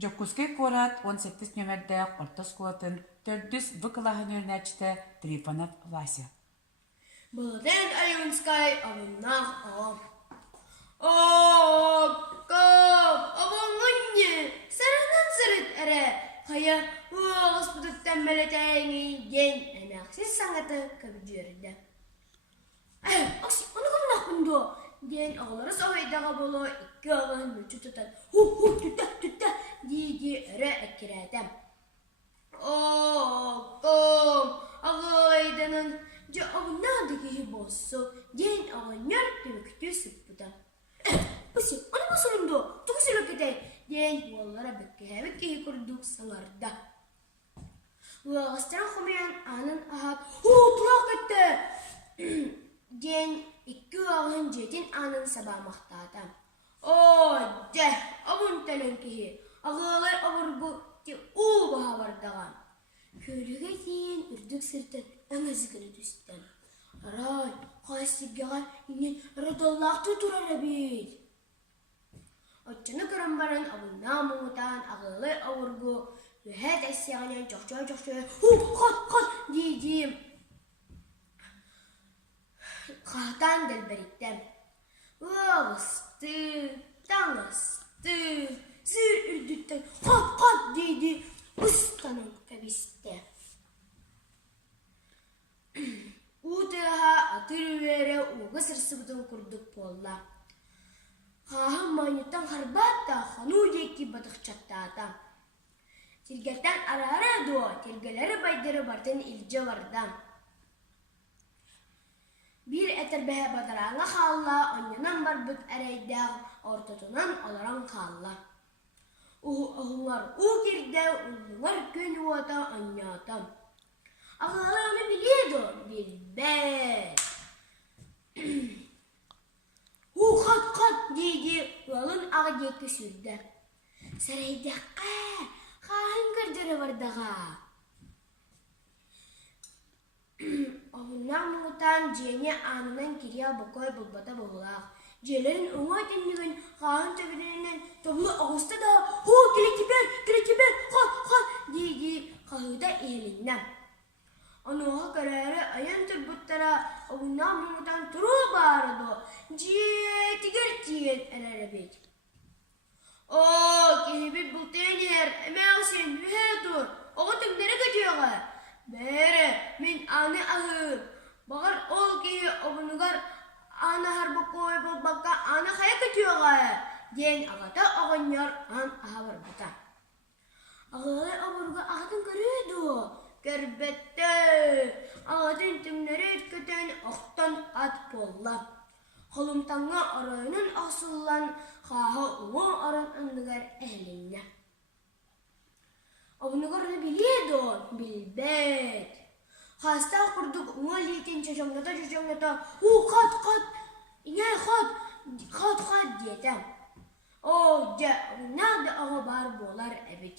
Жоккускай корат 18 нөмердәк орта скуатын төрдүс выкылаһын өрнәчте Трифонов Вася. Баладен Аюнскай авыннах ағам. Кап, аваңынне, сарынан сырыт әрі, қая ұғыз бұдыттан мәлетәйңі ген әнәқсіз саңаты көбіджерді. Ақси, оны қымнақ бұнды, ген ағылары сағайдаға болу, икі ағын мүлчі тұтат, түтті, дейді әрі әккерәдім. Кап, ағайданын, Жа авыннады кейі боссу, ден ағаньяр көмікті сұппыда. Бұсы, аны басылынды, тұғысылы кетей, ден уаллара бәкке кейі көрдік саңарда. Уағыстыран қомиян анын ағап, тұлақ кетті! Ден икі ағын жетін анын сабамақтады. Дә, авын тәлін кейі, ағылай авырғы де ұл баға бардаған. Көріге дейін үрдік сыртын әңізігіні түстен. Арай, қайсыгеға енен радаллақты тұрар әбейд. Отчыны көрін барын абынна мұңытан ағылы ауырғы өйәт әсияғынан жоқчай, қот, дейдім. Қақтан дәлбәриттен. Оғысты, таңысты, зір үрдіктен қот дейді. Устанын кәбісті. Утыға атыр өйері оғы сырсыбыдың күрдік болла. Қағын майнеттен қарбатта қану декі бадық чаттаата. Тергеттен ара-ара дуа, тергелері байдыры бартын илже барда. Bir әтір бәе бадараңа қалла, онянан бар бұд әрейдәғ, ортатынан оларан қалла. Оғылар ұғырды, ұлылар көн уата анята. Ағылар оны біледі, білбәд. Қат дейді, ұлын ағы декі сүрді. Сарайдаққа, қағын көрдірі бардаға. Оғыннан мұғытан жене анынан керия бұқой бұлбата бұғылақ. Желерин оңа теннеген қағын төбірінен тобылы ағысты да «Келектебер, қат» дейді қағыда еліннен. Оныға көрәрі аян түрбіттара оғыннан мұңыдан тұру барыды. Тигер тиген әрәрі бет. Келебет бұл тәнер, әмәң сен үйе тұр. Оғы түңдері көтеуға. Бәрі, мен аны ағып. Бағар ол кейі оғынығар аны харбы қой бұл баққа аны қая көтеуға. Ден ағата оғыньяр ан ағабыр бұта. Ағалай абырға ағатын көреді. Кәрбетті. Ағатын түңдері өткетен оқтан ат болла. Қолымтаңға арайының асылан қағы ұғы аран ұндығар әліне. Оғынығарны біледі, білбәд. Хаста құрдық ұңа лейтен чашаңната, қат, иңай қат, деді. Оғынады аға бар болар әбет.